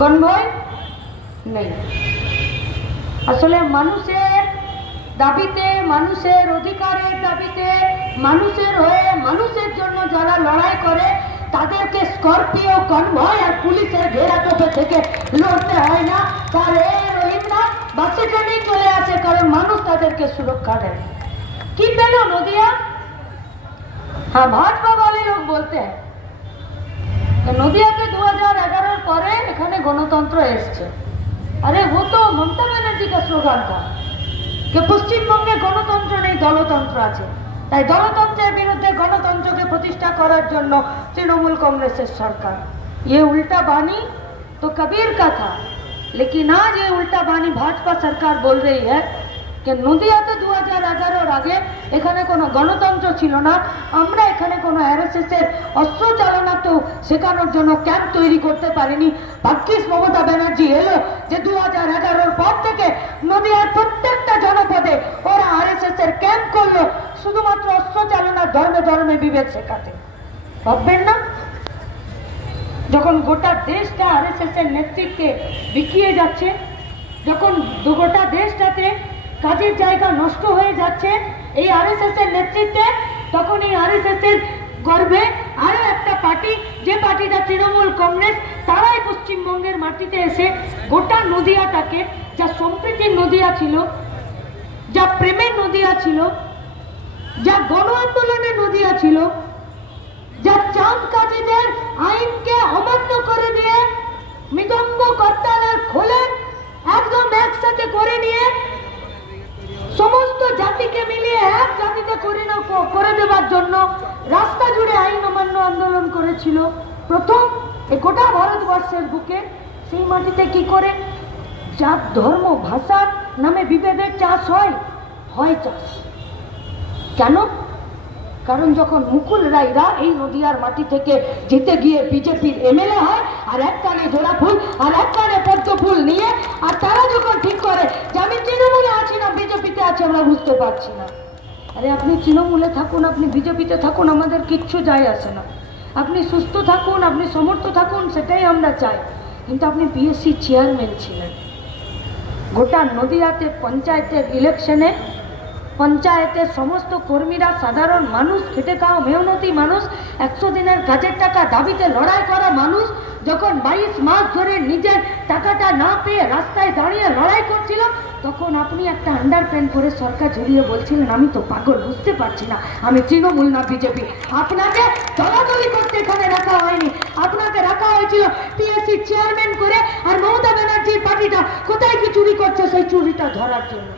Convoy নেই। আসলে মানুষের দাবিতে, মানুষের অধিকারের দাবিতে, মানুষের হয়ে মানুষের জন্য যারা লড়াই করে, তাদেরকে স্করপিও, কনভয় আর পুলিশের ঘেরা চোখে থেকে লড়তে হয় না। তার এ রোহিঙ্গা বাসে সেখানেই চলে আসে কারণ মানুষ তাদেরকে সুরক্ষা দেয়। কি পেল নদিয়া? হ্যাঁ ভাজপা বলে লোক বলতে। हैं দু হাজার গণতন্ত্র এসছে। আরে ও তো মমতা बनर्जी का स्लोगान था পশ্চিমবঙ্গে গণতন্ত্র নেই, দলতন্ত্র আছে। তাই দলতন্ত্রের বিরুদ্ধে গণতন্ত্রকে প্রতিষ্ঠা করার জন্য তৃণমূল কংগ্রেসের সরকার। ये উল্টা বাণী তো कबीर का था लेकिन आज ये उल्टा बानी भाजपा सरकार बोल रही যে নদিয়াতে দু হাজার এগারোর আগে এখানে কোনো গণতন্ত্র ছিল না। আমরা এখানে কোনো এর অস্ত্র চালনা তো শেখানোর জন্য ক্যাম্প তৈরি করতে পারিনি। ভাগ্যিস মমতা ব্যানার্জি এলো যে দু হাজার এগারোর পর থেকে নদিয়ার প্রত্যেকটা জনপদে ওরা এর ক্যাম্প করল, শুধুমাত্র অস্ত্র চালনার ধর্মে ধর্মে বিভেদ শেখাতে। ভাববেন না? যখন গোটা দেশটা আরএসএস এর নেতৃত্বে বিকিয়ে যাচ্ছে, যখন গোটা দেশটাতে কাজের জায়গা নষ্ট হয়ে যাচ্ছে এই আরএসএস এর নেতৃত্বে, তখন এই আরএসএস এর গর্বে আরও একটা পার্টি, যে পার্টিটা তৃণমূল কংগ্রেস, তারাই পশ্চিমবঙ্গের মাটিতে এসে গোটা নদিয়াটাকে, যা সম্প্রীতির নদিয়া ছিল, যা প্রেমের নদিয়া ছিল, যা গণ আন্দোলনের নদিয়া ছিল, যা চাঁদ কাজীদের আইনকে অমান্য করে দিয়ে মৃদঙ্গ করতালের এক করে দেওয়ার জন্য রাস্তা জুড়ে আইন অমান্য আন্দোলন করেছিল। প্রথম এ ভারতবর্ষের বুকে সেই মাটিতে কি করে? জাত, ধর্ম ভাষার নামে বিভেদের চাষ হয় হয় চাষ। কেন? কারণ যখন মুকুল রায়রা এই নদিয়ার মাটি থেকে জিতে গিয়ে বিজেপির এমএলএ হয়, আর এক কানে জোড়া ফুল, আর এক কানে পদ্ম ফুল নিয়ে, আর তারা যখন ঠিক করে যে আমি তৃণমূলে আছি না, বিজেপিতে আছি, আমরা বুঝতে পারছি না। আরে আপনি তৃণমূলে থাকুন, আপনি বিজেপিতে থাকুন, আমাদের কিচ্ছু যায় আসে না। আপনি সুস্থ থাকুন, আপনি সমর্থ থাকুন, সেটাই আমরা চাই। কিন্তু আপনি বিএসসি চেয়ারম্যান ছিলেন। গোটা নদীয়াতে পঞ্চায়েতের ইলেকশনে পঞ্চায়েতের সমস্ত কর্মীরা সাধারণ মানুষ খেটে খাওয়া মেহনতি মানুষ, একশো দিনের কাজের টাকা দাবিতে লড়াই করা মানুষ, যখন বাইশ মাস ধরে নিজের টাকাটা না পেয়ে রাস্তায় দাঁড়িয়ে লড়াই করছিল, তখন আপনি একটা আন্ডার প্যান্ট করে সরকার ঝুলিয়ে বলছিলেন, আমি তো পাগল, বুঝতে পারছি না। আমি তৃণমূল না, বিজেপি। আপনাকে দলাদলি করতে এখানে রাখা হয়নি। আপনাকে রাখা হয়েছিল পিএসসি চেয়ারম্যান করে, আর মমতা ব্যানার্জির পার্টিটা কোথায় কি চুরি করছে সেই চুরিটা ধরার জন্য।